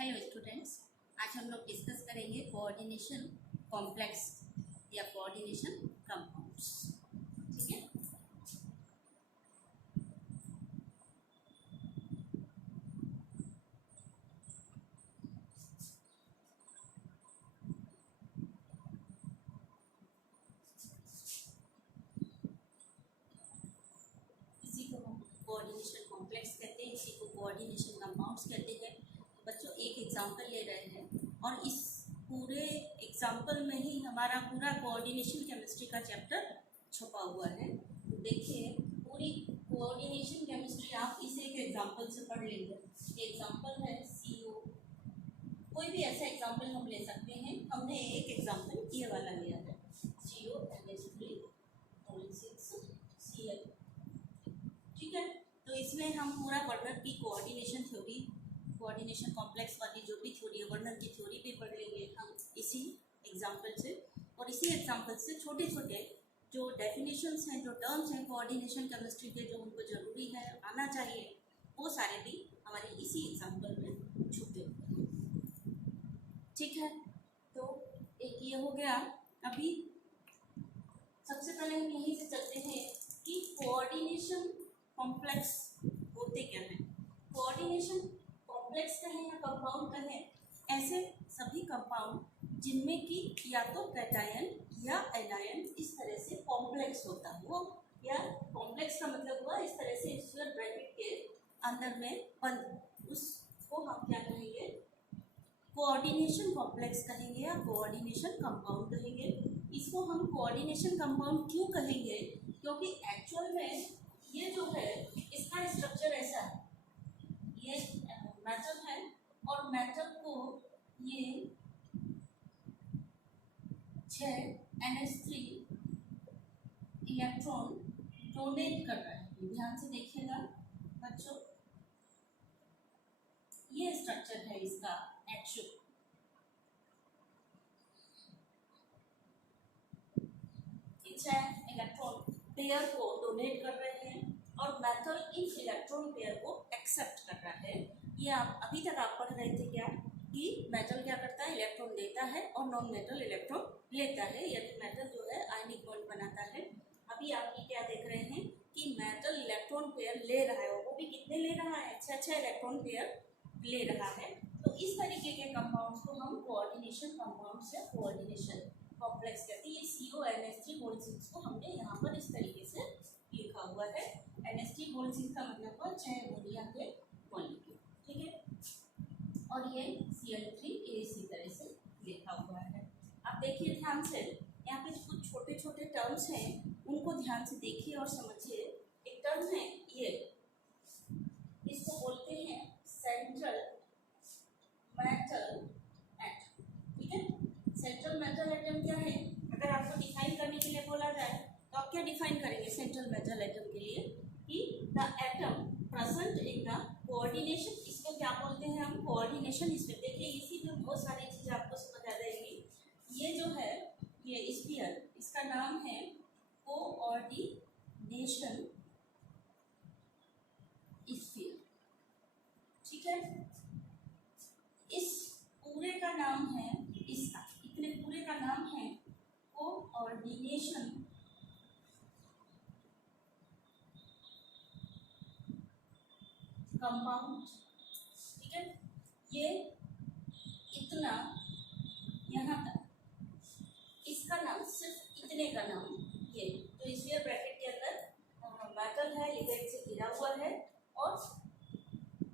Hello students, आज हम लोग डिस्कस करेंगे कोऑर्डिनेशन कॉम्प्लेक्स या कोऑर्डिनेशन कंपाउंड्स। ठीक है। इसी को हम कोऑर्डिनेशन कॉम्प्लेक्स कहते हैं, इसी को कोऑर्डिनेशन कंपाउंड्स कहते हैं। बच्चों एक एग्जांपल ले रहे हैं और इस पूरे एग्जांपल में ही हमारा पूरा कोऑर्डिनेशन केमिस्ट्री का चैप्टर छुपा हुआ है। तो देखिए, पूरी कोऑर्डिनेशन केमिस्ट्री आप इस एक एग्जांपल से पढ़ लेंगे। ये एग्जांपल है CO। कोई भी ऐसा एग्जांपल हम ले सकते हैं। हमने एक एग्जांपल ये वाला लिया है, CONH3 6Cl। ठीक है। तो इसमें हम पूरा वर्नर की कोऑर्डिनेशन थ्योरी, कोऑर्डिनेशन कॉम्प्लेक्स वाली जो भी थ्योरी है, वर्नर की थ्योरी भी पढ़ लेंगे हम इसी एग्जांपल से। और इसी एग्जांपल से छोटे छोटे जो डेफिनेशंस हैं, जो टर्म्स हैं कोऑर्डिनेशन केमिस्ट्री के, जो उनको ज़रूरी है आना चाहिए, वो सारे भी हमारे इसी एग्जांपल में छुपे हुए हैं। ठीक है। तो एक ये हो गया। अभी सबसे पहले हम यहीं से चलते हैं कि कोऑर्डिनेशन कॉम्प्लेक्स होते क्या हैं। कोऑर्डिनेशन कॉम्प्लेक्स कहें या कंपाउंड कहें, ऐसे सभी कंपाउंड जिनमें कि या तो कैटायन या एनायन इस तरह से कॉम्प्लेक्स होता हो, या कॉम्प्लेक्स का मतलब हुआ इस तरह से स्क्वायर ब्रैकेट के अंदर में बंद, उसको हम क्या कहेंगे, कोऑर्डिनेशन कॉम्प्लेक्स कहेंगे या कोऑर्डिनेशन कंपाउंड कहेंगे। इसको हम कोऑर्डिनेशन कंपाउंड क्यों कहेंगे, क्योंकि एक्चुअल में ये जो है इसका स्ट्रक्चर ऐसा है, ये मेटल है और मेटल को ये 6 NH3 इलेक्ट्रॉन डोनेट कर रहा है। ध्यान से देखिएगा बच्चों, ये स्ट्रक्चर है इसका एक्चुअल। इलेक्ट्रॉन पेयर को डोनेट कर रहे हैं और मेटल इन इलेक्ट्रॉन पेयर को एक्सेप्ट कर रहा है। ये आप अभी तक आप पढ़ रहे थे क्या, कि मेटल क्या करता है, इलेक्ट्रॉन देता है और नॉन मेटल इलेक्ट्रॉन लेता है। यदि मेटल जो है आयनिक बॉन्ड बनाता है। अभी आप ये क्या देख रहे हैं कि मेटल इलेक्ट्रॉन पेयर ले रहा है, वो भी कितने ले रहा है, 6 इलेक्ट्रॉन पेयर ले रहा है। तो इस तरीके के कंपाउंड्स को हम कोऑर्डिनेशन कंपाउंड्स या कोऑर्डिनेशन कॉम्प्लेक्स कहते हैं। ये CONH3 को हमने यहाँ पर इस तरीके से लिखा हुआ है। NH3 का मतलब हुआ 6 अमोनिया के मॉलिक्यूल। ठीक है। और ये Cl3 इसी तरह से लिखा हुआ है। अब देखिए ध्यान से, यहाँ पे कुछ छोटे छोटे टर्म्स हैं, उनको ध्यान से देखिए और समझिए। एक टर्म है ये, इसको बोलते हैं सेंट्रल मेटल एटम। ठीक है। सेंट्रल मेटल एटम क्या है, अगर आपको डिफाइन करने के लिए बोला जाए तो आप क्या डिफाइन करेंगे सेंट्रल मेटल एटम के लिए, कि the atom present in the coordination. इसको क्या बोलते हैं हम, कोऑर्डिनेशन स्फीयर। देखिए इसी में बहुत सारी चीजें आपको समझ आ जाएगी। ये जो है ये स्फीयर, इसका नाम है कोऑर्डिनेशन स्फीयर। ठीक है। इस पूरे का नाम है, इसका इतने पूरे का नाम है कोऑर्डिनेशन कंपाउंड। ठीक है। ये इतना यहाँ तक, इसका नाम सिर्फ इतने का नाम, ये तो स्फीयर ब्रैकेट के अंदर मेटल है, लिगेंड से घिरा हुआ है और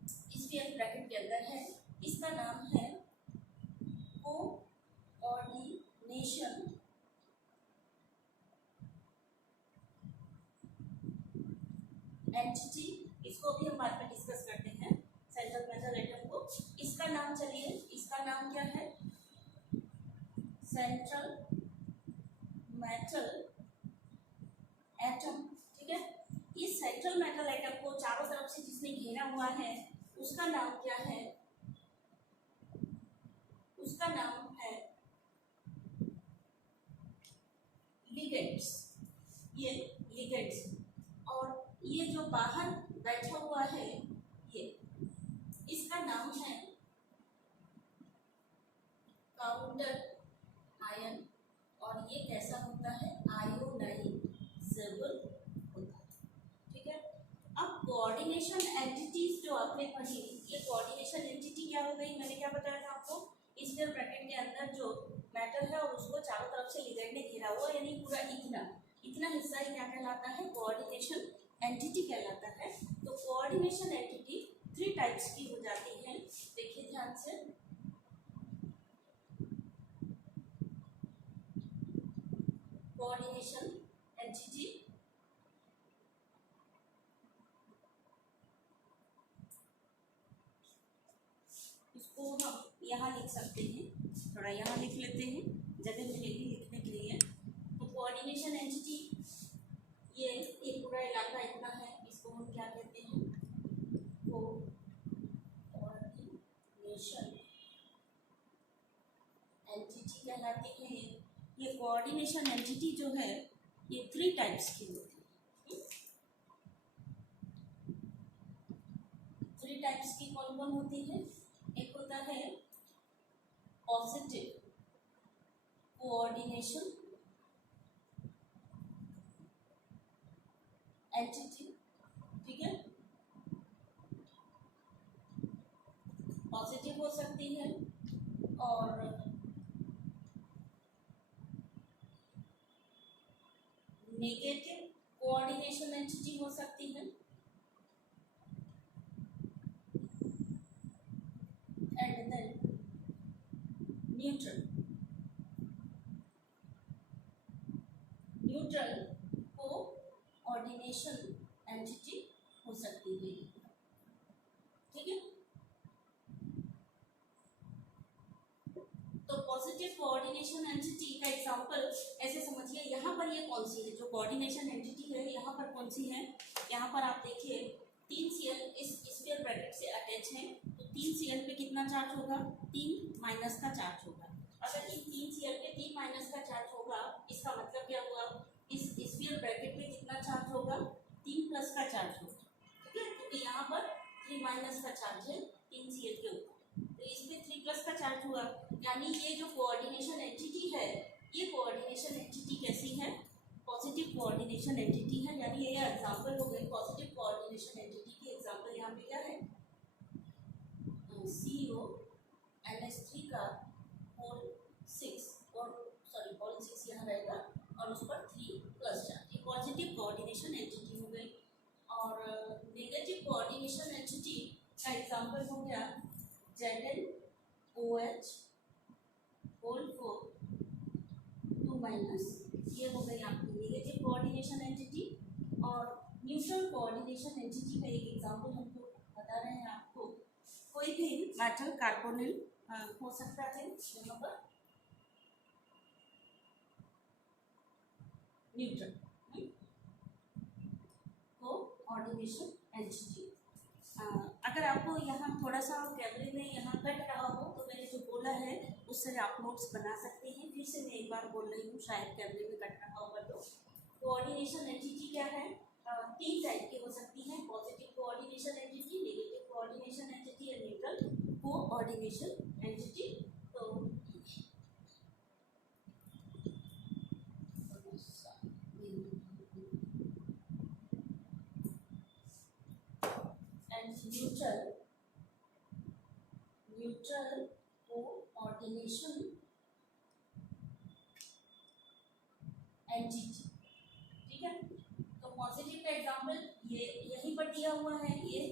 स्फीयर ब्रैकेट के अंदर है, इसका नाम है कोऑर्डिनेशन एंटिटी। इसको भी हम बाद में डिस्कस करते हैं, सेंट्रल मेटल एटम को। इसका नाम चलिए, इसका नाम क्या है, सेंट्रल मेटल एटम। ठीक है। इस सेंट्रल मेटल एटम को चारों तरफ से जिसने घेरा हुआ है उसका नाम क्या है, उसका नाम है लिगेंड्स। ये लिगेंड्स। और ये जो बाहर बैठा हुआ है ये, इसका नाम है काउंटर आयन, और ये कैसा होता है, आयोनाइजेबल होता है। ठीक है, अब कोऑर्डिनेशन एंटिटीज जो आपने पढ़ी, ये कोऑर्डिनेशन एंटिटी क्या हो गई, मैंने क्या बताया था आपको, स्क्वायर ब्रैकेट के अंदर जो मेटल है और उसको चारों तरफ से लिगेंड ने घेरा हुआ, यानी पूरा इतना हिस्सा ही क्या कहलाता है, कोऑर्डिनेशन एंटिटी कहलाता है। तो कोऑर्डिनेशन एंटिटी 3 टाइप्स की हो जाती है, देखिए ध्यान से। कोऑर्डिनेशन एंटिटी इसको हम यहाँ लिख सकते हैं, थोड़ा यहाँ लिख लेते हैं, जगह मिलेगी लिखने के लिए। तो कोऑर्डिनेशन एंटिटी ये एक पूरा इलाका इतना है, इसको हम क्या कहते हैं, कोऑर्डिनेशन एंटिटी कहलाती है। ये कोऑर्डिनेशन एंटिटी जो है ये 3 टाइप्स की होती है। 3 टाइप्स की कौन कौन होती है, एक होता है पॉजिटिव कोऑर्डिनेशन एंटिटी, ठीक है, पॉजिटिव हो सकती है, और नेगेटिव कोऑर्डिनेशन एंटिटी हो सकती है, and then neutral coordination entity हो सकती है। ठीक है, तो पॉजिटिव कोऑर्डिनेशन एंटिटी का एग्जांपल ऐसे समझिए, यहाँ पर ये कौन सी है, जो कोऑर्डिनेशन एंटिटी है यहाँ पर कौन सी है, यहाँ पर आप देखिए 3 Cl इस स्क्वायर ब्रैकेट से अटैच है, तो 3 Cl पे कितना चार्ज होगा, 3 माइनस का चार्ज होगा। अगर इन 3 Cl पे 3 माइनस का चार्ज होगा, इसका मतलब क्या हुआ, इस स्क्वायर ब्रैकेट में कितना चार्ज होगा, 3 प्लस का चार्ज होगा। ठीक है, क्योंकि यहाँ पर 3 माइनस का चार्ज है 3 Cl के ऊपर, तो इसमें 3 प्लस का चार्ज हुआ, यानी ये जो कोऑर्डिनेशन एंटिटी है, ये कोऑर्डिनेशन एंटिटी कैसी है, पॉजिटिव कोऑर्डिनेशन एंटिटी है। यानी ये एग्जांपल हो गई पॉजिटिव कोऑर्डिनेशन एंटिटी की। एग्जांपल यहाँ पे क्या है, CONH3 का होल 6 और सॉरी होल 6 यहाँ रहेगा और उस पर 3 प्लस चार्ज, ये पॉजिटिव कोऑर्डिनेशन एंटिटी हो गई। और नेगेटिव कोऑर्डिनेशन एंटिटी का एग्जांपल हो गया ZnOH होल 4 2 माइनस, ये हो गई आपकी नेगेटिव कोऑर्डिनेशन एंटिटी। और न्यूट्रल कोऑर्डिनेशन एंटिटी का एक एग्जांपल हमको बता रहे हैं आपको, कोई भी मेटल कार्बोनिल हो सकता है, यहाँ पर न्यूट्रल कोऑर्डिनेशन एंटिटी। अगर आपको यहाँ थोड़ा सा कैमरे में यहाँ कट रहा हो तो मैंने जो बोला है उससे आप नोट्स बना सकते हैं। फिर से मैं एक बार बोल रही हूँ, शायद कैमरे में कट रहा होगा। तो कोऑर्डिनेशन एंटिटी क्या है, 3 टाइप की हो सकती है, positive coordination entity, negative coordination entity या न्यूट्रल कोऑर्डिनेशन एंटिटी। तो न्यूट्रल कोऑर्डिनेशन एंटिटी, ठीक है। तो पॉजिटिव का एग्जांपल ये यहीं पर दिया हुआ है, ये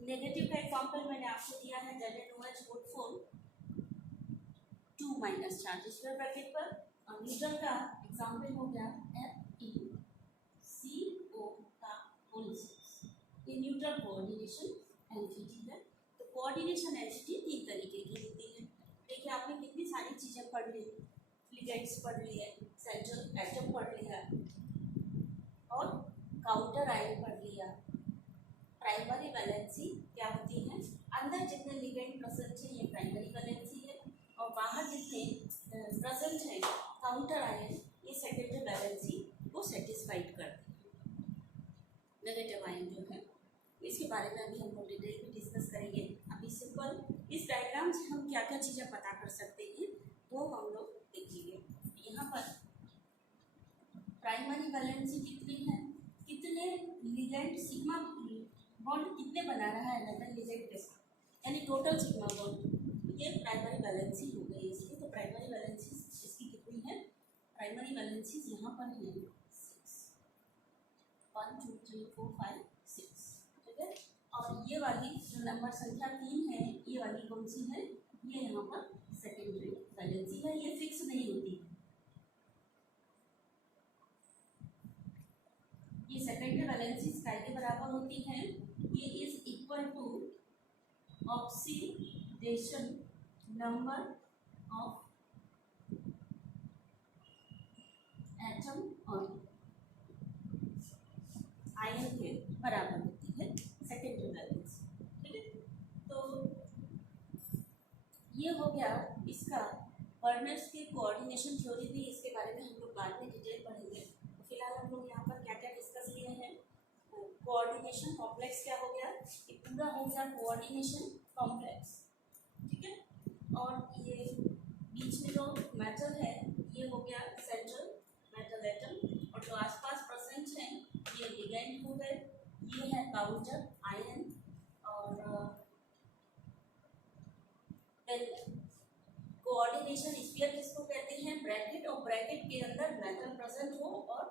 नेगेटिव का एग्जांपल मैंने आपको दिया है ZnOH whole 4 2 minus charge square bracket पर। और न्यूट्रल का एग्जांपल हो गया FeCO का होल 6, ये न्यूट्रल कोऑर्डिनेशन एंटिटी है। तो कोऑर्डिनेशन एंटिटी 3 तरीके की होती है। देखिए आपने कितनी सारी चीज़ें पढ़ ली, लिगेंड्स पढ़ लिए, सेंट्रल एटम पढ़ लिया और काउंटर आयन पढ़ लिया। प्राइमरी वैलेंसी क्या होती है, अंदर जितने लिगेंड प्रेजेंट है ये प्राइमरी वैलेंसी है, और बाहर जितने प्रेजेंट है काउंटर आयन ये सेकेंडरी वैलेंसी को सेटिस्फाइड करते हैं। नेगेटिव आयन जो है इसके बारे में अभी हम डिटेल में डिस्कस करेंगे। अभी सिंपल इस डायग्राम से हम क्या क्या चीज़ें पता कर सकते हैं, वो हम लोग देखेंगे। यहाँ पर प्राइमरी वैलेंसी कितनी है, कितने लिगेंड सिग्मा बॉन्ड कितने बना रहा है मेटल लिगेंड के साथ, यानी टोटल सिग्मा बॉन्ड, ये प्राइमरी वैलेंसी हो गई इसकी। तो प्राइमरी वैलेंसी इसकी कितनी है, प्राइमरी वैलेंसी यहाँ पर है 6, 1 2 3 4 5 6, ठीक है। और ये वाली जो नंबर संख्या 3 है, ये वाली कौन सी है, ये यहाँ पर सेकेंडरी वैलेंसी है, ये फिक्स नहीं होती। ये सेकेंडरी वैलेंसी काय के बराबर होती है, ये is equal to oxidation number of atom और आयन के बराबर होती है सेकेंडरी वैलेंसी, ठीक है। तो ये हो गया इसका बर्नर्स की कोऑर्डिनेशन थ्योरी, भी इसके बारे में हम लोग बाद में डिटेल पढ़ेंगे। तो फिलहाल हम लोग यहाँ पर क्या क्या डिस्कस किए हैं, कोऑर्डिनेशन कॉम्प्लेक्स क्या हो गया, ये पूरा हो गया कोऑर्डिनेशन कॉम्प्लेक्स, ठीक है। और ये बीच में जो मेटल है ये हो गया सेंट्रल मेटल एटम, और जो आसपास प्रेजेंट है ये लिगेंड हो गए, ये है काउंटर आयन। और कोऑर्डिनेशन स्फीयर किसको कहते हैं, ब्रैकेट, और ब्रैकेट के अंदर मेटल प्रेजेंट हो और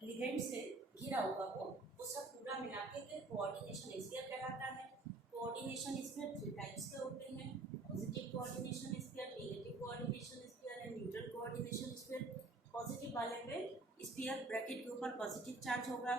लिगेंड से घिरा हुआ हो, वो सब पूरा मिला के कोऑर्डिनेशन स्फीयर कहलाता है। कोऑर्डिनेशन स्फीयर 3 टाइप्स के होते हैं, positive coordination sphere, negative coordination sphere and neutral coordination sphere. Positive वाले पे स्फीयर ब्रैकेट के ऊपर पॉजिटिव चार्ज होगा,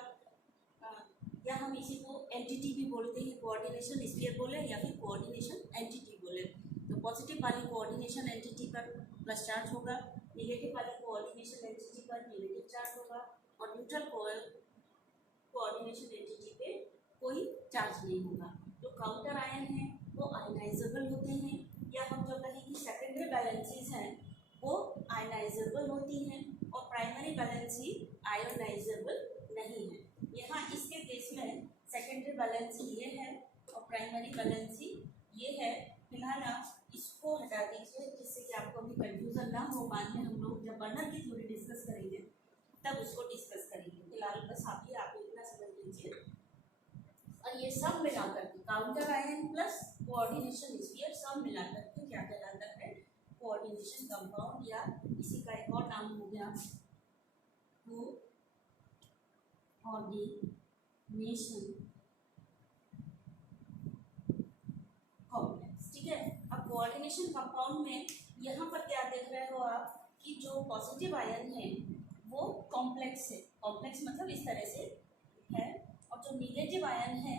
या हम इसी को एंटिटी भी बोलते हैं, कोऑर्डिनेशन स्फीयर बोले या फिर कोऑर्डिनेशन एंटिटी बोले। तो पॉजिटिव वाली कोऑर्डिनेशन एंटिटी पर प्लस चार्ज होगा, नेगेटिव वाली कोऑर्डिनेशन एंटिटी पर नेगेटिव चार्ज होगा, और न्यूट्रल कोऑर्डिनेशन एंटिटी पे कोई चार्ज नहीं होगा। जो काउंटर आयन है वो आयनाइजेबल होते हैं, या हम जो कहें कि सेकेंडरी वैलेंसीज हैं वो आयनाइजेबल होती हैं, और प्राइमरी वैलेंसी आयोनाइजेबल नहीं है। यहाँ इसके केस में सेकेंडरी वैलेंसी ये है और प्राइमरी वैलेंसी ये है। फिलहाल आप इसको हटा दीजिए जिससे कि आपको अभी कंफ्यूजन ना हो, बाद में हम लोग जब बर्नर की थ्योरी डिस्कस करेंगे तब उसको डिस्कस करेंगे। फिलहाल बस आप इतना समझ लीजिए। और ये सब मिलाकर के counter ion plus coordination sphere सब मिलाकर के क्या कहलाता है, कोऑर्डिनेशन कंपाउंड, या इसी का एक और नाम हो गया कोऑर्डिनेशन कॉम्प्लेक्स, ठीक है। अब कोऑर्डिनेशन कंपाउंड में यहाँ पर क्या देख रहे हो आप कि जो पॉजिटिव आयन है वो कॉम्प्लेक्स है, कॉम्प्लेक्स मतलब इस तरह से है, और जो निगेटिव आयन है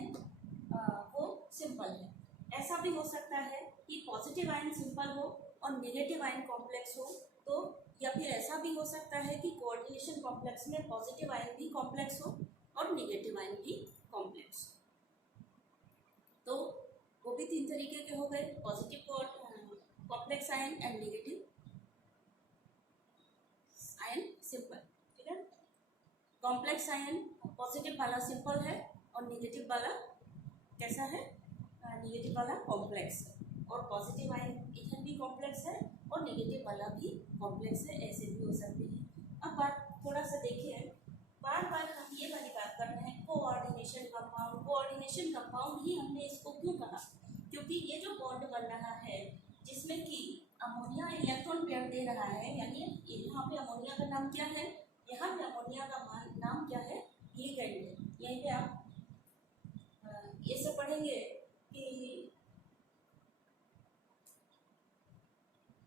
वो सिंपल है। ऐसा भी हो सकता है कि पॉजिटिव आयन सिंपल हो और नेगेटिव आयन कॉम्प्लेक्स हो, तो या फिर ऐसा भी हो सकता है कि कोऑर्डिनेशन कॉम्प्लेक्स में पॉजिटिव आयन भी कॉम्प्लेक्स हो और नेगेटिव आयन भी कॉम्प्लेक्स हो। तो वो भी 3 तरीके के हो गए, positive complex ion and negative ion simple, ठीक है। कॉम्प्लेक्स आयन पॉजिटिव वाला सिंपल है और नेगेटिव वाला कैसा है, नेगेटिव वाला कॉम्प्लेक्स है, और पॉजिटिव आयन इधर भी कॉम्प्लेक्स है और नेगेटिव वाला भी कॉम्प्लेक्स है, ऐसे भी हो सकते हैं। अब बात थोड़ा सा देखिए, बार बार हम ये वाली बात कर रहे हैं कोऑर्डिनेशन कंपाउंड, कोऑर्डिनेशन कंपाउंड ही हमने इसको क्यों कहा, क्योंकि ये जो बॉन्ड बन रहा है जिसमें कि अमोनिया इलेक्ट्रॉन पेयर दे रहा है, यानी यहाँ पे अमोनिया का नाम क्या है, यहाँ पे अमोनिया का नाम क्या है, लिगेंड है। यहीं पे आप ये सब पढ़ेंगे कि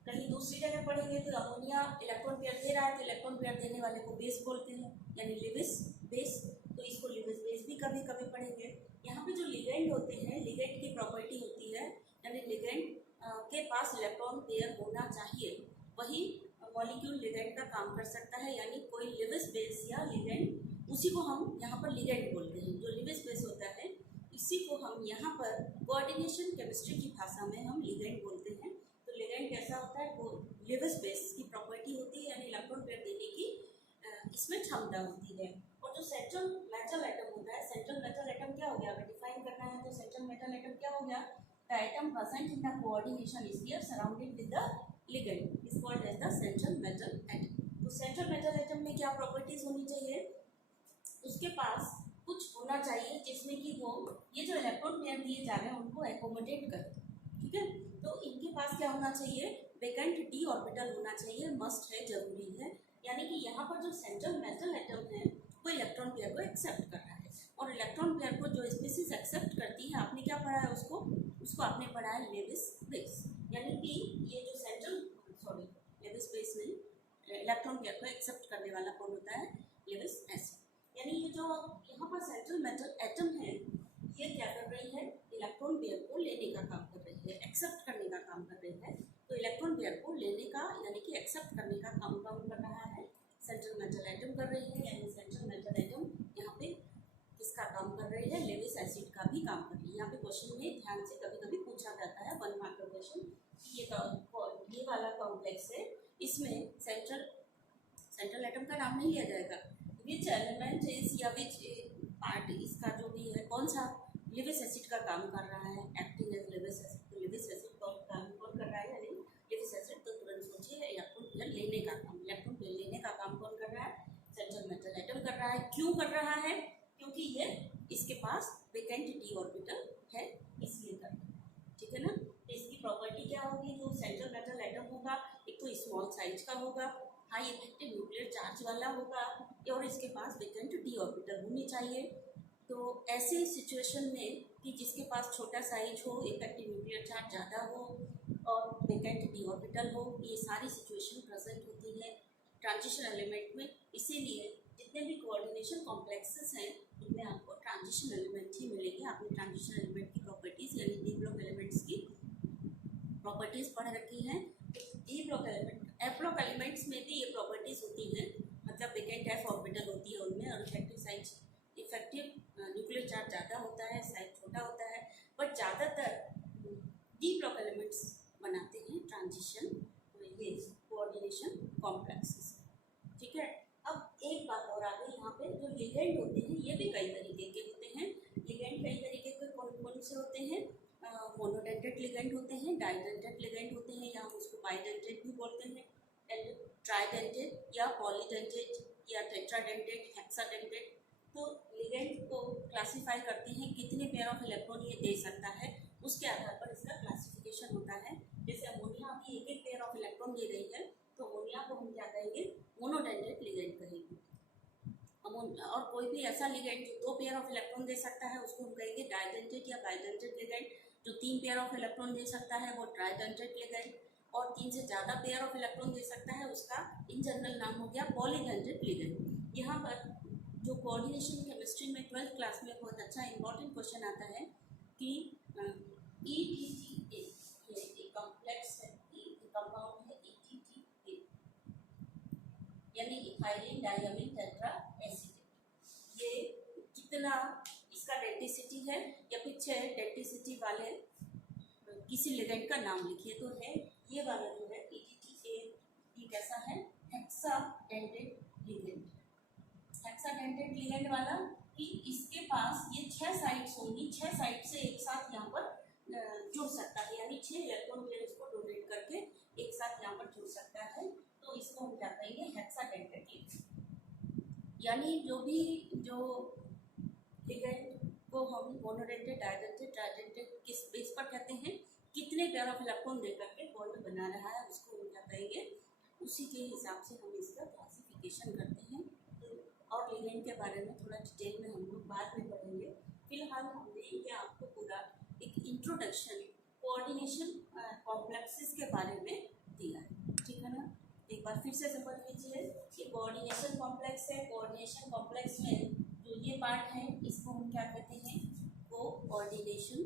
कहीं दूसरी जगह पढ़ेंगे तो अमोनिया इलेक्ट्रॉन पेयर दे रहा है तो इलेक्ट्रॉन पेयर देने वाले को बेस बोलते हैं, यानी लिविस बेस, तो इसको लिविस बेस भी कभी कभी पढ़ेंगे। यहाँ पे जो लिगेंड होते हैं, लिगेंड की प्रॉपर्टी होती है, यानी लिगेंड के पास इलेक्ट्रॉन पेयर होना चाहिए, वही मॉलिक्यूल लिगेंड का काम कर सकता है, यानी कोई लिविस बेस या लिगेंड, उसी को हम यहाँ पर लिगेंड बोलते हैं। जो लिविस बेस होता है इसी को हम यहाँ पर कोऑर्डिनेशन केमिस्ट्री की भाषा में हम लिगेंड बोलते हैं। तो लिगेंड कैसा होता है, वो लिविस बेस की प्रॉपर्टी होती है, यानी इलेक्ट्रॉन पेयर देने की इसमें क्षमता होती है। और जो सेंट्रल मेटल एटम होता है, सेंट्रल मेटल एटम क्या हो गया, अगर डिफाइन करना है तो सेंट्रल मेटल एटम क्या हो गया, the atom present in the coordination sphere surrounded with the ligand is called as the central metal atom. तो सेंट्रल मेटल एटम में क्या प्रॉपर्टीज होनी चाहिए, उसके पास कुछ होना चाहिए जिसमें कि वो ये जो इलेक्ट्रॉन पेयर दिए जा रहे हैं उनको एकोमोडेट करे, ठीक है। तो इनके पास क्या होना चाहिए, वेकेंट डी ऑर्बिटल होना चाहिए, मस्ट है, जरूरी है। यानी कि यहाँ पर जो सेंट्रल मेटल एटम है वो इलेक्ट्रॉन पेयर को एक्सेप्ट कर रहा है, और इलेक्ट्रॉन पेयर को जो स्पीसीज एक्सेप्ट करती है, आपने क्या पढ़ा है उसको आपने पढ़ा है लेविस बेस। यानी कि ये जो लेविस बेस नहीं, इलेक्ट्रॉन पेयर को एक्सेप्ट करने वाला कौन होता है, लेविस एसिड। यानी ये जो यहाँ पर सेंट्रल मेटल एटम है ये क्या कर रही है, इलेक्ट्रॉन पेयर को लेने का काम कर रही है, एक्सेप्ट करने का काम कर रही है। तो इलेक्ट्रॉन पेयर को लेने का यानी कि एक्सेप्ट करने का काम कर रहा है सेंट्रल मेटल एटम कर रही है। यानी सेंट्रल मेटल एटम यहाँ पे किसका काम कर रही है, लेविस एसिड का भी काम कर रही है। यहाँ पे क्वेश्चन में ध्यान से कभी कभी पूछा जाता है 1 मार्क का क्वेश्चन, ये वाला कॉम्प्लेक्स है, इसमें सेंट्रल एटम का नाम नहीं लिया जाएगा, विच एलिमेंट इज या विच पार्ट इसका जो भी है कौन सा लेविस एसिड का काम कर रहा है, एक्टिंग एज लेविस एसिड। तो लेविस एसिड का काम कौन कर रहा है, यानी लेविस एसिड। तो तुरंत सोचिए इलेक्ट्रॉन पेयर लेने का काम, इलेक्ट्रॉन पेयर लेने का काम कौन कर रहा है, सेंट्रल मेटल एटम कर रहा है। क्यों कर रहा है, क्योंकि ये इसके पास वेकेंट डी ऑर्बिटल है इसलिए कर रहा है, ठीक है ना। तो इसकी प्रॉपर्टी क्या होगी, जो सेंट्रल मेटल एटम होगा एक तो स्मॉल साइज का होगा, हाई इफेक्टिव न्यूक्लियर चार्ज वाला होगा, और इसके पास वेकेंट डी ऑर्बिटल होनी चाहिए। तो ऐसे सिचुएशन में कि जिसके पास छोटा साइज हो, इफेक्टिव न्यूक्लियर चार्ज ज़्यादा हो और वेकेंट डी ऑर्बिटल हो, ये सारी सिचुएशन प्रेजेंट होती है ट्रांजिशन एलिमेंट में। इसीलिए जितने भी कोऑर्डिनेशन कॉम्प्लेक्सेस हैं उनमें आपको ट्रांजिशन एलिमेंट ही मिलेंगे। आपने ट्रांजिशन एलिमेंट की प्रॉपर्टीज़ यानी डी ब्लॉक एलिमेंट्स की प्रॉपर्टीज़ पढ़ रखी हैं। D block element, F block elements में भी ये प्रॉपर्टीज़ होती हैं, मतलब वेकेंट एफ ऑर्बिटल होती है उनमें, और इफेक्टिव न्यूक्लियर चार्ज ज़्यादा होता है, साइज छोटा होता है, बट ज़्यादातर डी ब्लॉक एलिमेंट्स बनाते हैं ट्रांजिशन ये कोऑर्डिनेशन कॉम्प्लेक्सेस, ठीक है। अब एक बात और आ गई, यहाँ पे जो लिगेंड होते हैं ये भी कई तरीके के होते हैं। लिगेंड कई तरीके के कौन से होते हैं, मोनोडेंटेड लिगेंड होते हैं, डाइडेंटेड लिगेंड होते हैं, या हम उसको बाइडेंटेड भी बोलते हैं, ट्राइडेंटेड या पॉलीडेंटेड या टेट्राडेंटेड, हेक्साडेंटेड। तो लिगेंड को क्लासीफाई करते हैं कितने पेयर ऑफ इलेक्ट्रॉन ये दे सकता है, उसके आधार पर इसका क्लासिफिकेशन होता है। जैसे अमोनिया अभी एक पेयर ऑफ इलेक्ट्रॉन दे रही है तो अमोनिया को हम क्या कहेंगे, मोनोडेंटेड लिगेंड कहेंगे। और कोई भी ऐसा लिगेंड जो 2 पेयर ऑफ इलेक्ट्रॉन दे सकता है उसको हम कहेंगे डाइडेंटेड या बाइडेंटेड लिगेंड। जो 3 पेयर ऑफ इलेक्ट्रॉन दे सकता है वो ट्राइडेंटेड लिगेंड, और 3 से ज़्यादा पेयर ऑफ इलेक्ट्रॉन दे सकता है उसका इन जनरल नाम हो गया पॉलीडेंटेड लिगेंड। यहाँ पर जो कोऑर्डिनेशन केमिस्ट्री में 12th क्लास में बहुत अच्छा इंपॉर्टेंट क्वेश्चन आता है कि ETTA एक कॉम्प्लेक्स है, कंपाउंड है ETTA यानी इथाइलिन डायमीन टेट्रा एसीटेट। ये कितना इसका डेंसिटी है या पीछे डेंसिटी वाले किसी लिगेंड का नाम लिखिए, तो है ये वाला जो है ETTA, ये कैसा है, हेक्साडेंटेड लिगेंड। हेक्साडेंटेड लिगेंड वाला कि इसके पास ये 6 साइड्स होंगी, 6 साइड से एक साथ यहाँ पर जुड़ सकता है, यानी 6 इलेक्ट्रॉन पेयर इसको डोनेट करके एक साथ यहाँ पर जुड़ सकता है, तो इसको हम क्या कहेंगे, हेक्साडेंटेड लिगेंड। यानी जो लिगेंड को हम मोनोडेंटेड, डाइडेंटेड, ट्राइडेंटेड किस बेस पर कहते हैं, कितने पेयर ऑफ इलेक्ट्रॉन दे करके बॉन्ड बना रहा है उसको हम क्या कहेंगे, उसी के हिसाब से हम इसका क्लासिफिकेशन करते हैं। और लिगेंड के बारे में थोड़ा डिटेल में हम लोग बाद में पढ़ेंगे। फिलहाल हमने ये आपको पूरा एक इंट्रोडक्शन कोऑर्डिनेशन कॉम्प्लेक्सेस के बारे में दिया है, ठीक है ना। एक बार फिर से समझ लीजिए कि कोऑर्डिनेशन कॉम्प्लेक्स है, कोऑर्डिनेशन कॉम्प्लेक्स में जो ये पार्ट है इसको हम क्या कहते हैं, कोऑर्डिनेशन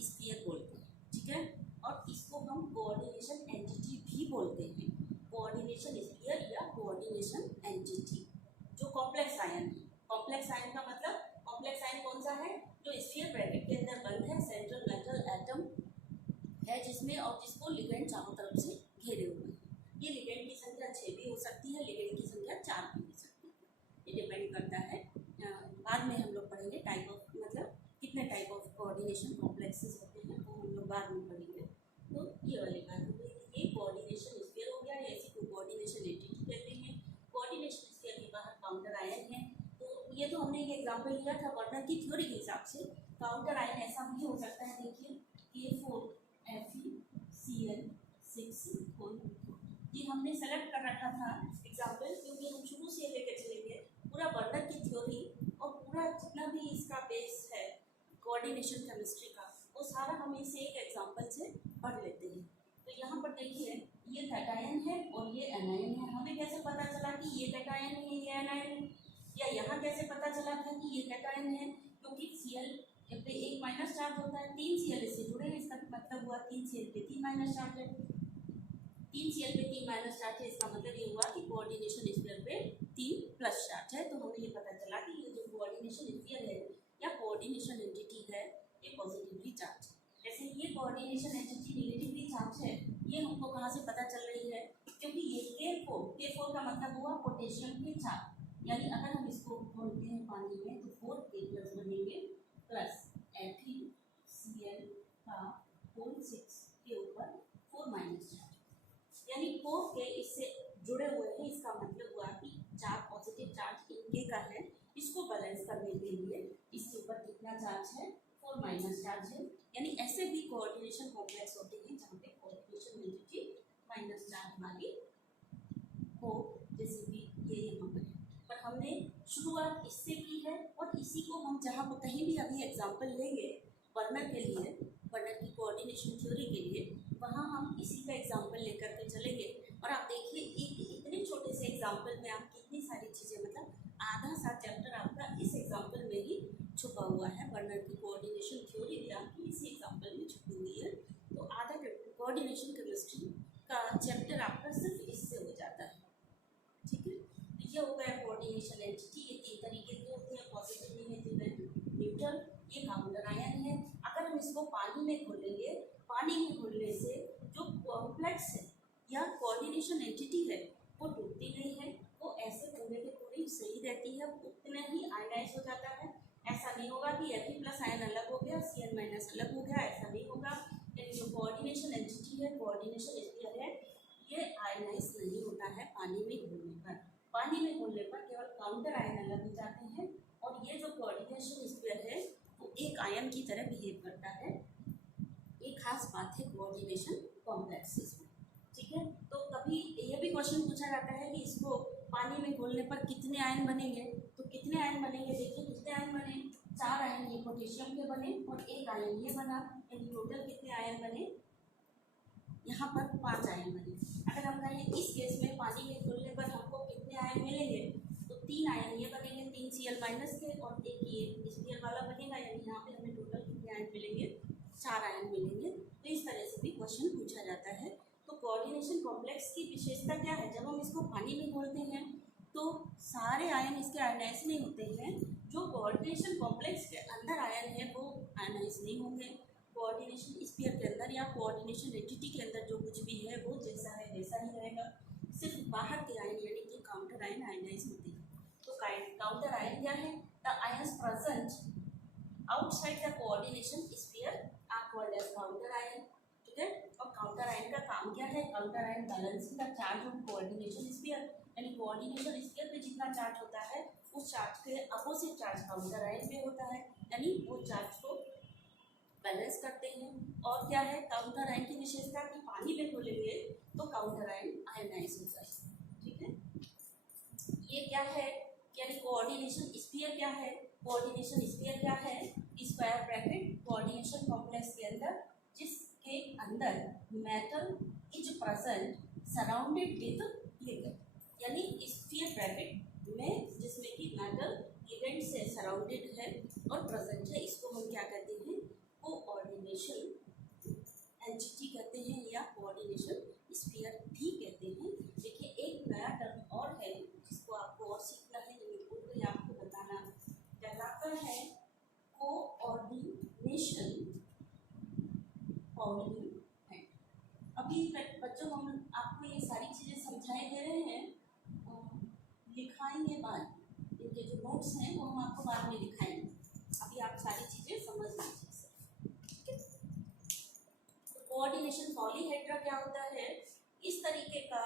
स्फीयर बोलते हैं, ठीक है। और इसको हम कोऑर्डिनेशन एंटिटी भी बोलते हैं, कोऑर्डिनेशन स्फीयर या कोऑर्डिनेशन एंटिटी। जो कॉम्प्लेक्स आयन है, कॉम्प्लेक्स आयन का मतलब, कॉम्प्लेक्स आयन कौन सा है, जो स्फीयर ब्रैकेट के अंदर बंद है, सेंट्रल मेटल एटम है जिसमें, और जिसको लिगेंड चारों तरफ से घेरे हुए हैं। ये लिगेंड की संख्या 6 भी हो सकती है, लिगेंड की संख्या 4 भी हो सकती है, ये डिपेंड करता है। बाद में हम लोग पढ़ेंगे टाइप ऑफ, मतलब कितने टाइप ऑफ कोऑर्डिनेशन कॉम्प्लेक्सेस होते हैं वो हम लोग बाद में पढ़ेंगे। तो ये वाली बात हो गई, ये एग्जांपल लिया था वर्नर की थ्योरी के हिसाब से, काउंटर आयन ऐसा भी हो सकता है, देखिए K4Fe6 ये हमने सेलेक्ट कर रखा था एग्जांपल, क्योंकि हम शुरू से लेकर चलेंगे पूरा वर्नर की थ्योरी और पूरा जितना भी इसका बेस है कोऑर्डिनेशन केमिस्ट्री का, वो सारा हम इसे एक एग्जांपल से पढ़ लेते हैं। तो यहाँ पर देखिए ये कैटायन है और ये एनायन है। हमें कैसे पता चला कि ये कैटायन है ये एनायन है, या यहाँ कैसे पता चला था कि ये कैटायन है, क्योंकि Cl पे एक माइनस चार्ज होता है, 3 Cl इससे जुड़े हैं, इसका मतलब हुआ 3 Cl पे 3 माइनस चार्ज है, 3 Cl पे 3 माइनस चार्ज है, इसका मतलब ये हुआ कि कोऑर्डिनेशन स्फीयर पे 3 प्लस चार्ज है। तो हमें ये पता चला कि ये जो कोऑर्डिनेशन स्फीयर है या कोऑर्डिनेशन एंटिटी है ये पॉजिटिवली चार्ज है। जैसे ये कोऑर्डिनेशन एंटिटी नेगेटिवली चार्ज है, ये हमको कहाँ से पता चल रही है, क्योंकि ये K4 का मतलब हुआ पोटेशियम के चार्ज, यानी अगर हम इसको घोलते हैं पानी में तो 4K प्लस बनेंगे प्लस FeCl का होल 6 के ऊपर 4 माइनस चार्ज, यानी 4K इससे जुड़े हुए हैं, इसका मतलब हुआ कि चार्ज पॉजिटिव चार्ज इनके का है। इसको बैलेंस करने के लिए इसके ऊपर कितना चार्ज है 4 माइनस चार्ज है, यानी ऐसे भी कोऑर्डिनेशन कॉम्प्लेक्स होते हैं जहाँ पे कोऑर्डिनेशन एंटिटी माइनस चार्ज वाली हो, जैसे कि ये यहाँ पर हमने शुरुआत इससे की है और इसी को हम जहाँ पर कहीं भी अभी एग्जाम्पल लेंगे वर्नर के लिए, वर्नर की कोऑर्डिनेशन थ्योरी के लिए, वहाँ हम इसी का एग्जाम्पल लेकर के चलेंगे। और आप देखिए एक इतने छोटे से एग्जाम्पल में आप कितनी सारी चीज़ें, मतलब आधा सा चैप्टर आपका इस एग्जाम्पल में ही छुपा हुआ है। वर्नर की कोऑर्डिनेशन थ्योरी भी आपकी इसी एग्जाम्पल में छुपी हुई है, तो आधा कोऑर्डिनेशन केमिस्ट्री का चैप्टर आपका सिर्फ इससे हो जाता है। ठीक है, तो ये हो गया कोऑर्डिनेशन एंटिटी। ये 3 तरीके के होते हैं, पॉजिटिव, नेगेटिव एंड न्यूट्रल। ये काउंटर आयन है। अगर हम इसको पानी में घोलेंगे, पानी में घोलने से जो कॉम्प्लेक्स है या कोऑर्डिनेशन एंटिटी है वो टूटती नहीं है, वो ऐसे पूरे के पूरी सही रहती है, उतना ही आयनाइज हो जाता है। ऐसा नहीं होगा कि Fe प्लस आयन अलग हो गया, Cl माइनस अलग हो गया, ऐसा नहीं होगा। लेकिन जो कोऑर्डिनेशन एंटिटी है, कोऑर्डिनेशन स्फीयर है, ये आयनाइज नहीं होता है पानी में घोलने पर। पानी में घोलने पर केवल काउंटर आयन अलग हो जाते हैं और ये जो कोऑर्डिनेशन स्फीयर है वो एक आयन की तरह बिहेव करता है। एक खास बात है कोऑर्डिनेशन कॉम्प्लेक्सेस में। ठीक है, तो कभी ये भी क्वेश्चन पूछा जाता है कि इसको पानी में घोलने पर कितने आयन बनेंगे, तो कितने आयन बनेंगे, देखिए कितने आयन बने, 4 आयन ये पोटेशियम के बने और 1 आयन ये बना, यानी टोटल कितने आयन बने, यहाँ पर 5 आयन बने। अगर हम कहें इस केस में पानी में घोलने पर हमको कितने आयन मिलेंगे, तो 3 आयन ये बनेंगे, 3 Cl माइनस के और 1 ये स्फीयर वाला बनेगा, यानी यहाँ पे हमें टोटल कितने आयन मिलेंगे, 4 आयन मिलेंगे। तो इस तरह से भी क्वेश्चन पूछा जाता है। तो कोऑर्डिनेशन कॉम्प्लेक्स की विशेषता क्या है, जब हम इसको पानी में घोलते हैं तो सारे आयन इसके आयनाइज नहीं होते हैं, जो कोऑर्डिनेशन कॉम्प्लेक्स के अंदर आयन है वो आयनाइज नहीं होंगे। कोऑर्डिनेशन स्फीयर के अंदर या कोऑर्डिनेशन एंटिटी के अंदर जो कुछ भी है वो जैसा है वैसा ही रहेगा, सिर्फ बाहर के आयन यानी कि काउंटर आयन आयनाइज होते हैं। तो काउंटर आयन क्या है, the ions present outside the coordination sphere are called as counter ion. ठीक है, और काउंटर आयन का काम क्या है, counter ion balancing the charge of coordination sphere, यानी कोऑर्डिनेशन स्फीयर पे जितना चार्ज होता है उस चार्ज के अपोजिट चार्ज काउंटर आयन पे होता है, यानी वो चार्ज को बैलेंस करते हैं। और क्या है काउंटर आयन की विशेषता कि पानी में घोलेंगे तो काउंटर आयन आयनाइज हो जाए। ठीक है, ये क्या है, यानी कोऑर्डिनेशन स्फीयर क्या है, कोऑर्डिनेशन स्फीयर क्या है, स्क्वायर ब्रैकेट कोऑर्डिनेशन कॉम्प्लेक्स के अंदर जिसके अंदर metal is present surrounded with ligand, यानी स्फीयर ब्रैकेट में जिसमें कि मेटल लिगेंड से सराउंडेड है और प्रेजेंट है, इसको हम क्या कहते हैं, कोऑर्डिनेशन एंटिटी कहते हैं या कोऑर्डिनेशन स्फीयर भी कहते हैं। देखिए एक नया टर्म और है जिसको आपको और सीखना है, ये भूल गई आपको बताना, कहलाता है कोऑर्डिनेशन कोऑर्डिनेट। अभी बच्चों हम आपको ये सारी चीज़ें समझाए दे रहे हैं, लिखाएंगे बाद, इनके जो नोट्स हैं वो हम आपको बाद में दिखाएंगे, अभी आप सारी चीज़ें समझ लीजिए। कोऑर्डिनेशन पॉलीहेड्रा क्या होता है, इस तरीके का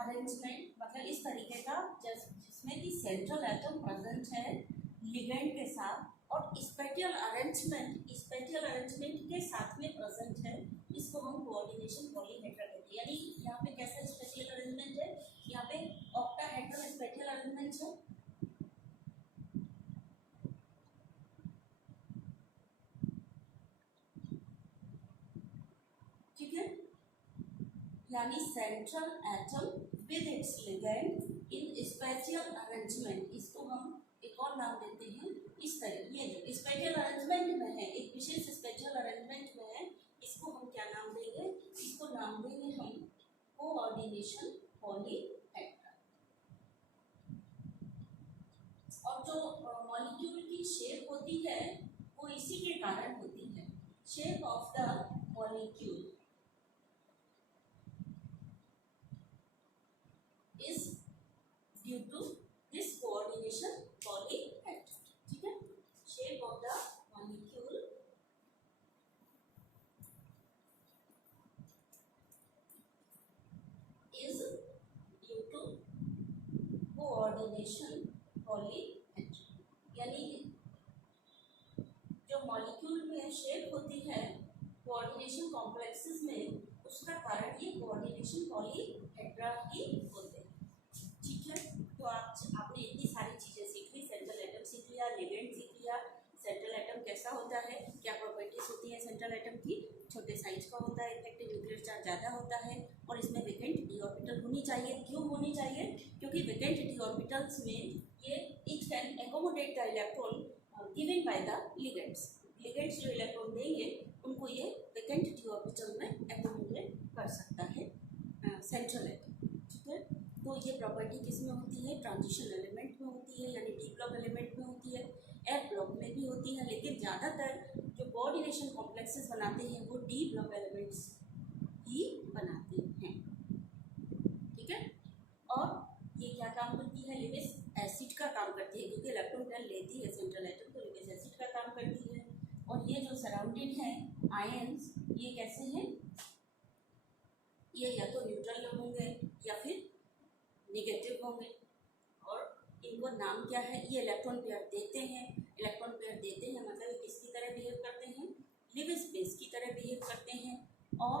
अरेंजमेंट, मतलब इस तरीके का जिसमें कि सेंट्रल एटम प्रेजेंट है, लिगेंड के साथ और स्पेटियल अरेंजमेंट के साथ में प्रेजेंट है, इसको हम कोऑर्डिनेशन पॉलीहेड्रा कहते हैं। यानी यहाँ पे कैसा स्पेटियल अरेंजमेंट है, यहाँ पे ऑक्टाहेड्रल स्पेटियल अरेंजमेंट है, ठीक है। यानी central atom with its ligand in spatial arrangement, इसको हम एक और नाम देते हैं इस तरह। ये जो स्पेटियल अरेंजमेंट में है, एक विशेष स्पेटियल अरेंजमेंट में है, इसको हम क्या नाम देंगे, इसको नाम देंगे हम कोऑर्डिनेशन पॉलीहेड्रा। और जो मॉलिक्यूल की शेप होती है वो इसी के कारण होती है। Shape of the molecule is due to this coordination polyhedra, ठीक है। Shape of the molecule is due to coordination polyhedra, यानी जो मॉलिक्यूल में शेप होती है कोऑर्डिनेशन कॉम्प्लेक्सेस में, उसका कारण ये कोऑर्डिनेशन पॉलीहेड्रा ही होते हैं, ठीक है। तो आपने इतनी सारी चीज़ें सीख ली, सेंट्रल एटम सीख लिया, लिगेंड सीख लिया, सेंट्रल एटम कैसा होता है, क्या प्रॉपर्टीज होती है सेंट्रल एटम की, छोटे साइज का होता है, इफेक्टिव न्यूक्लियर चार्ज ज़्यादा होता है, और इसमें वैकेंट डी ऑर्बिटल होनी चाहिए। क्यों होनी चाहिए, क्योंकि वैकेंट डी ऑर्बिटल्स में ये it can accommodate the electron given by the ligands. Ligands जो इलेक्ट्रॉन देंगे उनको ये वैकेंट डी ऑर्बिटल में एकोमोडेट कर सकता है सेंट्रल एटम, ठीक है। तो ये प्रॉपर्टी किस में होती है, ट्रांजिशन एलिमेंट में होती है, यानी डी ब्लॉक एलिमेंट में होती है, एफ ब्लॉक में भी होती है, लेकिन ज़्यादातर जो कोऑर्डिनेशन कॉम्प्लेक्सेस बनाते हैं वो डी ब्लॉक एलिमेंट्स ही बनाते हैं, ठीक है। और ये क्या काम करती है, लिविस एसिड का काम करती है, क्योंकि इलेक्ट्रॉन पेयर लेती है सेंट्रल एटम, तो लिविस एसिड का काम करती है। और ये जो सराउंडेड है आयंस, ये कैसे हैं, ये या तो न्यूट्रल होंगे या फिर नेगेटिव होंगे, और इनको नाम क्या है, ये इलेक्ट्रॉन पेयर देते हैं। इलेक्ट्रॉन पेयर देते हैं मतलब ये किसकी तरह बिहेव करते हैं, लिविस बेस की तरह बिहेव करते हैं। और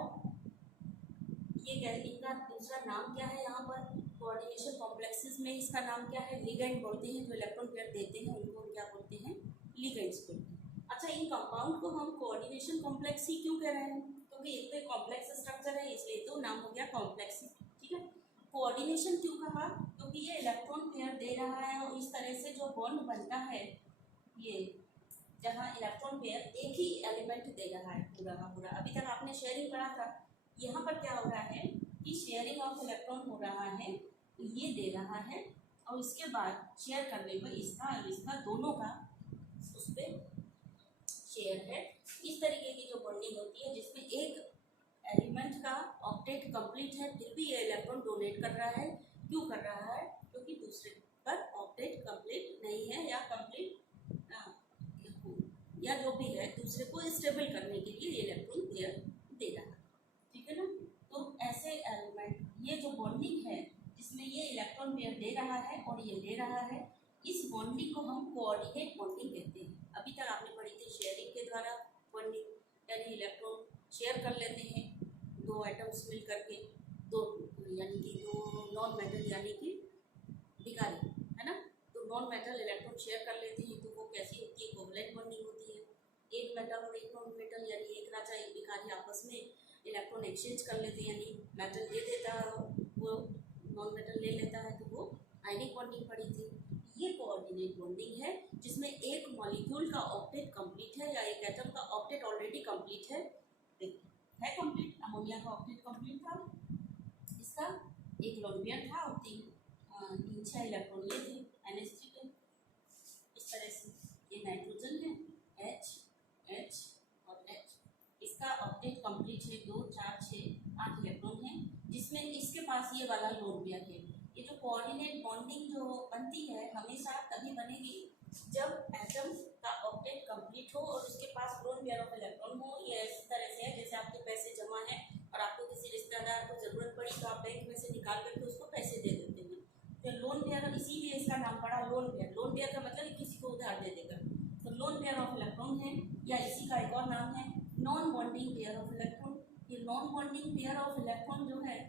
ये इनका दूसरा नाम क्या है, यहाँ पर कोऑर्डिनेशन कॉम्प्लेक्सेस में इसका नाम क्या है, लिगेंड बोलते हैं। जो इलेक्ट्रॉन पेयर देते हैं उनको हम क्या बोलते हैं, लिगेंड्स बोलते हैं। अच्छा, इन कंपाउंड को हम कोऑर्डिनेशन कॉम्प्लेक्स ही क्यों कह रहे हैं, क्योंकि एक तो कॉम्प्लेक्स स्ट्रक्चर है, इसलिए तो नाम हो गया कॉम्प्लेक्स, ठीक है। कोऑर्डिनेशन क्यों कहा, क्योंकि ये इलेक्ट्रॉन पेयर दे रहा है और इस तरह से जो बॉन्ड बनता है, ये जहाँ इलेक्ट्रॉन पेयर एक ही एलिमेंट दे रहा है पूरा का पूरा। अभी तक आपने शेयरिंग पढ़ा था, यहाँ पर क्या हो रहा है कि शेयरिंग ऑफ इलेक्ट्रॉन हो रहा है, तो ये दे रहा है और इसके बाद शेयर करने में इसका और इसका दोनों का उस पर शेयर है। इस तरीके की जो बॉन्डिंग होती है जिसमें एक एलिमेंट का ऑक्टेट कंप्लीट है फिर भी ये इलेक्ट्रॉन डोनेट कर रहा है, क्यों कर रहा है, क्योंकि दूसरे पर ऑक्टेट कंप्लीट नहीं है या कंप्लीट या जो भी है, दूसरे को स्टेबल करने के लिए ये इलेक्ट्रॉन पेयर दे रहा है, ठीक है ना। तो ऐसे एलिमेंट, ये जो बॉन्डिंग है जिसमें ये इलेक्ट्रॉन पेयर दे रहा है और ये ले रहा है, इस बॉन्डिंग को हम कोऑर्डिनेट बॉन्डिंग कहते हैं। अभी तक आपने पढ़ी थी शेयरिंग के द्वारा बॉन्डिंग, यानी इलेक्ट्रॉन शेयर कर लेते हैं दो एटम्स मिल करके, दो यानी कि दो नॉन मेटल यानी कि विकारी, है ना। तो नॉन मेटल इलेक्ट्रॉन शेयर कर लेते हैं, तो वो कैसी होती है, कोवलेंट बॉन्डिंग होती है। एक मेटल और एक नॉन मेटल यानी एक राजा एक विकारी आपस में इलेक्ट्रॉन एक्सचेंज कर लेते हैं, यानी मेटल दे देता है वो नॉन मेटल ले लेता है, तो वो आयनिक बॉन्डिंग पड़ी थी। ये कोऑर्डिनेट बॉन्डिंग है जिसमें एक मॉलिक्यूल का ऑक्टेट कंप्लीट है या एक एटम का ऑक्टेट ऑलरेडी कंप्लीट है कंप्लीट। अमोनिया का ऑक्टेट कंप्लीट था, इसका एक लोन पेयर था और तीन 6 इलेक्ट्रॉन ये थे NH3 के। इस तरह से ये नाइट्रोजन है H H और H, इसका ऑक्टेट कंप्लीट है 2 4 6 8 इलेक्ट्रॉन है, जिसमें इसके पास ये वाला लोन पेयर है। ये जो कोऑर्डिनेट बॉन्डिंग जो बनती है हमेशा तभी बनेगी जब एटम का ऑक्टेट कंप्लीट हो और उसके पास लोन पेयर ऑफ इलेक्ट्रॉन हो। ये इस तरह से है जैसे आपके पैसे जमा है और आपको किसी रिश्तेदार को ज़रूरत पड़ी तो आप बैंक में से निकाल करके उसको पैसे दे देते हैं, तो लोन पेयर, इसीलिए इसका नाम पड़ा लोन पेयर। लोन पेयर का मतलब किसी को उधार बार दे देगा। तो लोन पेयर ऑफ इलेक्ट्रॉन है, या इसी का एक और नाम है non bonding pair of electron. ये non bonding pair of electron जो है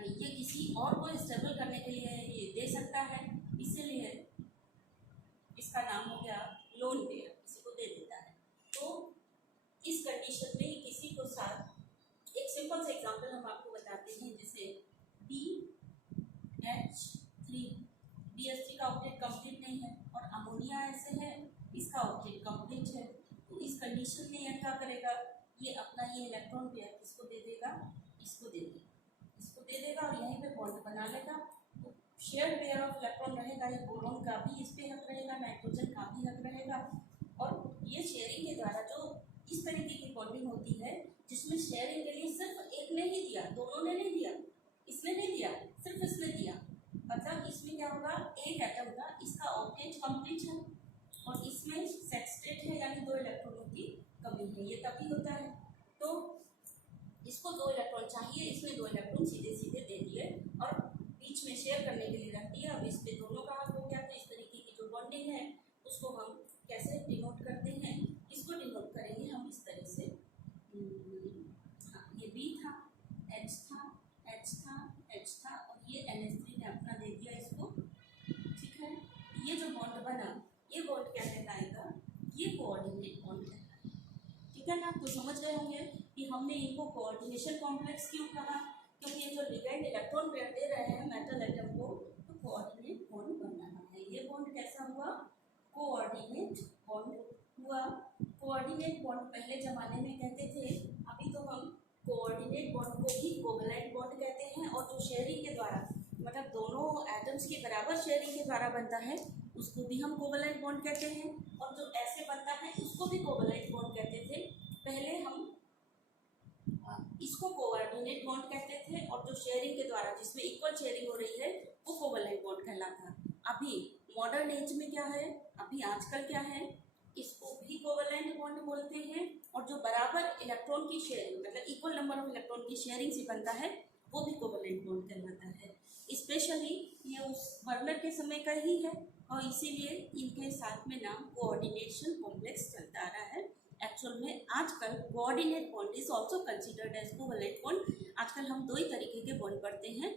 ये किसी और को स्टेबल करने के लिए ये दे सकता है, इसीलिए इसका नाम हो गया लोन पेयर, किसी को दे देता है। तो इस कंडीशन में किसी को साथ एक सिंपल सा एग्जांपल हम आपको बताते हैं, जैसे BH3 का ऑक्टेट कंप्लीट नहीं है और अमोनिया ऐसे है, इसका ऑक्टेट कंप्लीट है। तो इस कंडीशन में यह क्या करेगा, ये अपना ये इलेक्ट्रॉन पेयर किसको दे देगा, इसको दे देगा, इसको दे देगा और यहीं पे बॉन्ड बना लेगा। तो शेयर पेयर ऑफ इलेक्ट्रॉन रहेगा, ये बोरॉन का भी इस पे हक रहेगा, नाइट्रोजन का भी हक रहेगा। और ये शेयरिंग के द्वारा जो इस तरीके की बॉन्डिंग होती है जिसमें शेयरिंग के लिए सिर्फ एक ने ही दिया, दोनों ने नहीं दिया, इसने नहीं दिया, सिर्फ इसने दिया, मतलब इसमें क्या होगा, एक एटम का इसका ऑक्टेट कंप्लीट है और इसमें सेक्सटेट है, यानी 2 इलेक्ट्रॉनों की कमी है, ये तभी होता है। तो इसको 2 इलेक्ट्रॉन चाहिए, इसमें 2 इलेक्ट्रॉन सीधे सीधे दे दिए और बीच में शेयर करने के लिए रख दिया। अब इस पे दोनों का हक हो गया। तो इस तरीके की जो बॉन्डिंग है उसको हम कैसे डिनोट करते हैं, इसको डिनोट करेंगे हम इस तरह से। हाँ, ये B था, H था, H था, H था और ये NH3 ने अपना दे दिया इसको, ठीक है। ये जो बॉन्ड बना, ये बॉन्ड क्या कहलाएगा, ये कोऑर्डिनेट बॉन्ड कहलाएगा, ठीक है ना। तो समझ गए होंगे कि हमने इनको कोऑर्डिनेशन कॉम्प्लेक्स क्यों कहा, क्योंकि ये जो लिगेंड इलेक्ट्रॉन पेयर दे रहे हैं मेटल एटम को, तो कोऑर्डिनेट बॉन्ड बन रहा है। ये बॉन्ड कैसा हुआ, कोऑर्डिनेट बॉन्ड हुआ। कोऑर्डिनेट बॉन्ड पहले ज़माने में कहते थे, अभी तो हम कोऑर्डिनेट बॉन्ड को ही कोवैलेंट बॉन्ड कहते हैं। और जो शेयरिंग के द्वारा, मतलब दोनों एटम्स के बराबर शेयरिंग के द्वारा बनता है, उसको भी हम कोवैलेंट बॉन्ड कहते हैं। और जो ऐसे बनता है उसको भी कोवैलेंट बॉन्ड कहते थे। पहले हम इसको कोऑर्डिनेट बॉन्ड कहते थे, और जो शेयरिंग के द्वारा जिसमें इक्वल शेयरिंग हो रही है वो कोवैलेंट बॉन्ड कहलाता। अभी मॉडर्न एज में क्या है, अभी आजकल क्या है, इसको भी कोवैलेंट बॉन्ड बोलते हैं। और जो बराबर इलेक्ट्रॉन की शेयरिंग, मतलब इक्वल नंबर ऑफ इलेक्ट्रॉन की शेयरिंग से बनता है, वो भी कोवैलेंट बॉन्ड कहलाता है। स्पेशली ये उस बर्नर के समय का ही है और इसीलिए इनके साथ में नाम कोऑर्डिनेशन कॉम्प्लेक्स चलता आ रहा है। एक्चुअल में आजकल coordinate bond is also considered as covalent bond. आजकल हम 2 ही तरीके के बॉन्ड पढ़ते हैं,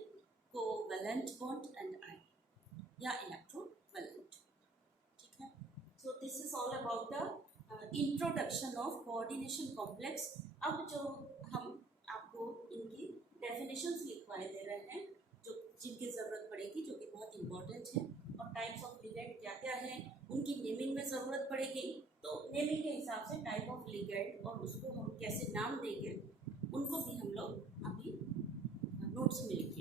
कोवैलेंट बॉन्ड एंड आयन या इलेक्ट्रोवैलेंट, ठीक है। So this is all about the introduction of coordination complex. अब जो हम आपको इनकी डेफिनेशंस लिखवाए दे रहे हैं, जो जिनकी ज़रूरत पड़ेगी, जो कि बहुत इंपॉर्टेंट है। और टाइप्स ऑफ लिगेंड क्या क्या है, उनकी नेमिंग में ज़रूरत पड़ेगी। तो नेमिंग के हिसाब से टाइप ऑफ लिगेंड और उसको हम कैसे नाम देंगे, उनको भी हम लोग अभी नोट्स में लिखेंगे।